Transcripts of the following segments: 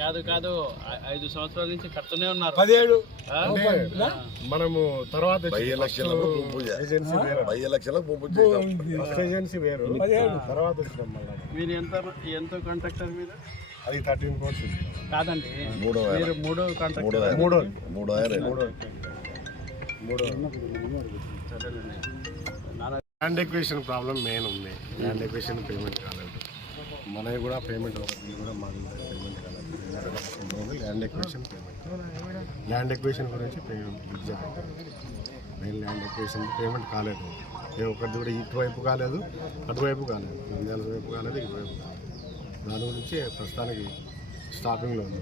కాదు కాదు 5 సంవత్సరాల నుంచి కడుతూనే ఉన్నారు. 17 మనము తర్వాత తర్వాత మీరు ఎంత కాంట్రాక్టర్ మీద అది 13 కోర్స్ కాదండి, మీరు 3 contractor land equation problem main ఉంది. ల్యాండ్ ఎక్వేషన్ పేమెంట్ కాలేదు, మనవి కూడా పేమెంట్ కూడా మాది పేమెంట్ కాలేదు. ల్యాండ్ ఎక్వేషన్ గురించి మెయిన్ ల్యాండ్ ఎక్వేషన్ పేమెంట్ కాలేదు. ఏ ఒక్కటి కూడా ఇటువైపు కాలేదు, అటువైపు కాలేదు, నంద్యాల వైపు కాలేదు, ఇటువైపు కాలేదు. దాని గురించి ప్రస్తుతానికి స్టాపింగ్లో ఉంది.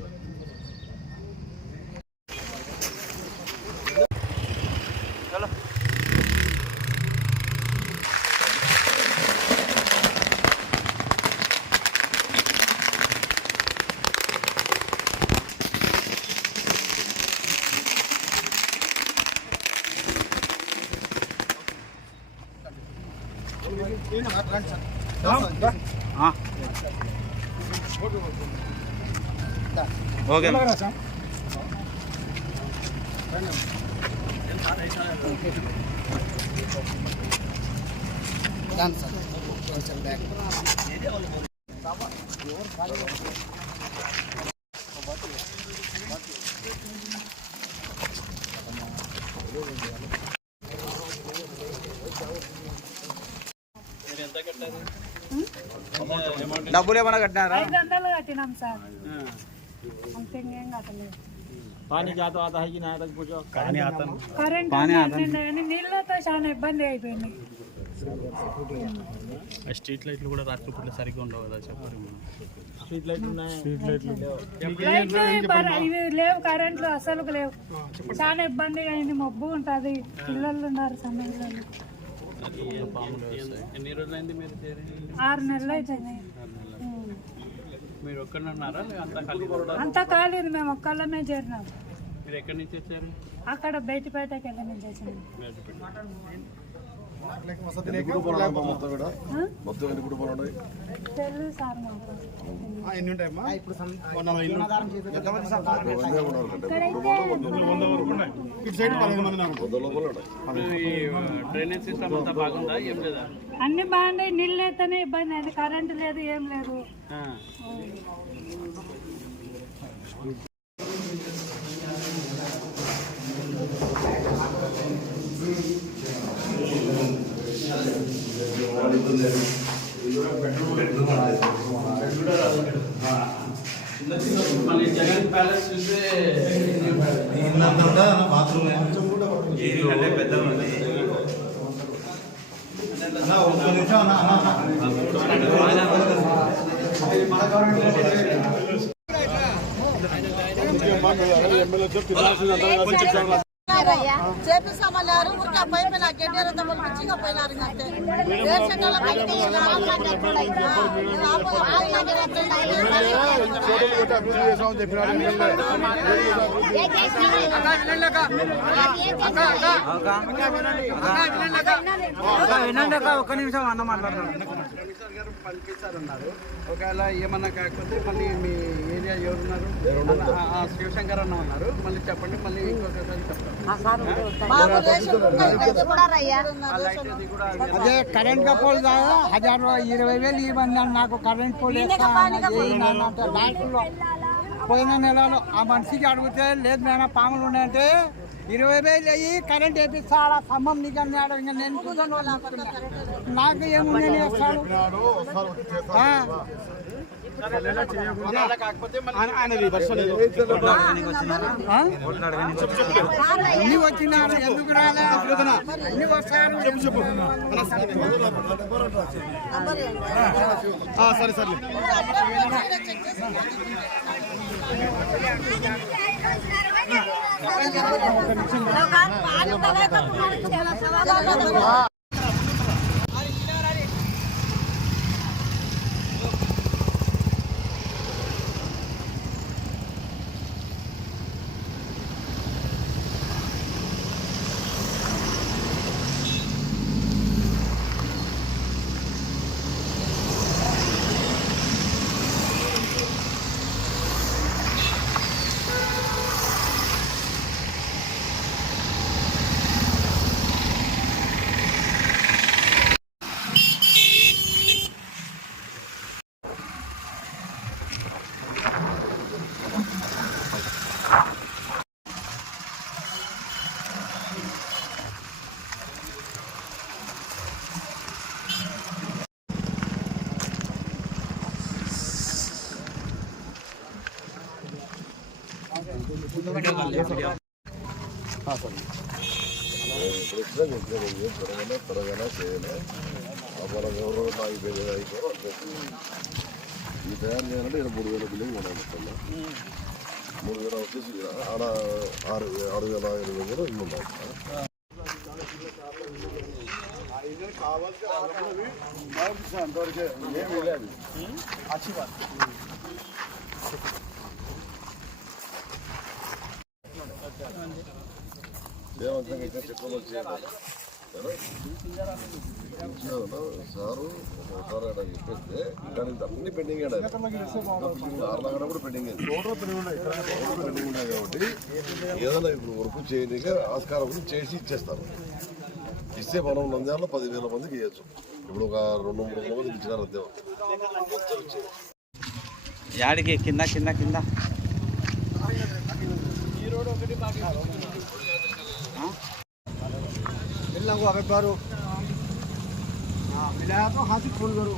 ఓకే డబ్బులు ఏమన్నా కట్టినారా? 500 కట్టినాం సార్, అంతే ఏం కట్టలేదు. पानी जाता आता है कि नहीं तक पूछो पानी आता కరెంట్ నీళ్ళతో చాలా ఇబ్బంది అయిపోయింది. స్ట్రీట్ లైట్లు కూడా రాత్రిపూట సరిగ్గా ఉండవు కదా చెప్పారు. స్ట్రీట్ లైట్లు ఉన్నాయి, ఇవి లేవు, కరెంట్లు అసలు లేవు. చాలా ఇబ్బందిగా అయింది, మబ్బు ఉంటుంది, పిల్లలు ఉన్నారు, సమయంలో. ఎన్ని రోజులైంది మీరు? 6 నెలలు అవుతుంది. మీరు ఒక్కనే ఉన్నారా? అంతా కాలేదు, మేము ఒక్కళ్ళమే చేరినాం. మీరు ఎక్కడి నుంచి వచ్చారు? అక్కడ బయటపేటకి వెళ్ళి నుంచి వచ్చాము. తెలుగు సార్ మాకు. డ్రైనేజ్ సిస్టమ్ అంతా బాగుందా? ఏం లేదా? అన్ని బాగున్నాయి, నీళ్ళు అయితేనే ఇబ్బంది, అది కరెంటు లేదు, ఏం లేదు. జగన్ ప్యాలెస్ చూస్తే బాత్రూమ్ పెద్ద చేపిస్తామన్నారు, ఊరికే పైన గడ్డేరంతా పిచ్చిగా పోయినారు. ఒక్క నిమిషం అన్న మాట్లాడుతున్నాను. పంపిస్తారన్నారు, ఒకవేళ ఏమన్నా కాకపోతే మళ్ళీ మీ ఏరియా ఎవరున్నారు? శివశంకర్ అన్న ఉన్నారు, మళ్ళీ చెప్పండి, మళ్ళీ ఇంకొకసారి అదే కరెంట్ పోల్ 1020,000 ఇవ్వండి నాకు కరెంట్ పోల్ బ్యాంకులో. పోయిన నెలలో ఆ మనిషికి అడిగితే లేదు నాన్న పాములు ఉన్నాయంటే 20,000 అయ్యి కరెంట్ వేపిస్తా ఖమ్మం నీకు అన్నాడు. ఇంకా నేను కూర్చొని నాకు ఏముంది వేస్తాడు. అన్ని వచ్చినారు, ఎందుకు రాలే? అన్ని వస్తారు. సరే సరే త్వరగా చేయాలి మన ఎవరు అయిపోయారో ఈ తయారు చేయాలంటే ఇక్కడ 3,000 బిల్డింగ్ ఉన్నాయి మొత్తంలో 3,000 వచ్చేసి ఆడ 6,500 ఇల్లు ఉన్నాయి. అంతవరకే ఏమి లేదు. దేవంతంగా ఇంకా చెట్లు వచ్చేయాలి సారు ఒకసారి అక్కడ చెప్పేస్తే కానీ అన్ని పెండింగ్ ఆర్లగడ కూడా పెండింగ్ పెండింగ్ ఉన్నాయి కాబట్టి ఏదైనా ఇప్పుడు వర్క్ చేయడానికి ఆస్కారం చేసి ఇచ్చేస్తారు. ఇస్తే మనం నంద్యాలలో 10,000 మందికి ఇవ్వచ్చు. ఇప్పుడు ఒక 2-3 మందికి ఇచ్చినారు అంతే. యాడికి కింద కింద కింద अगर बारो मिलाया तो हाथी खोल करो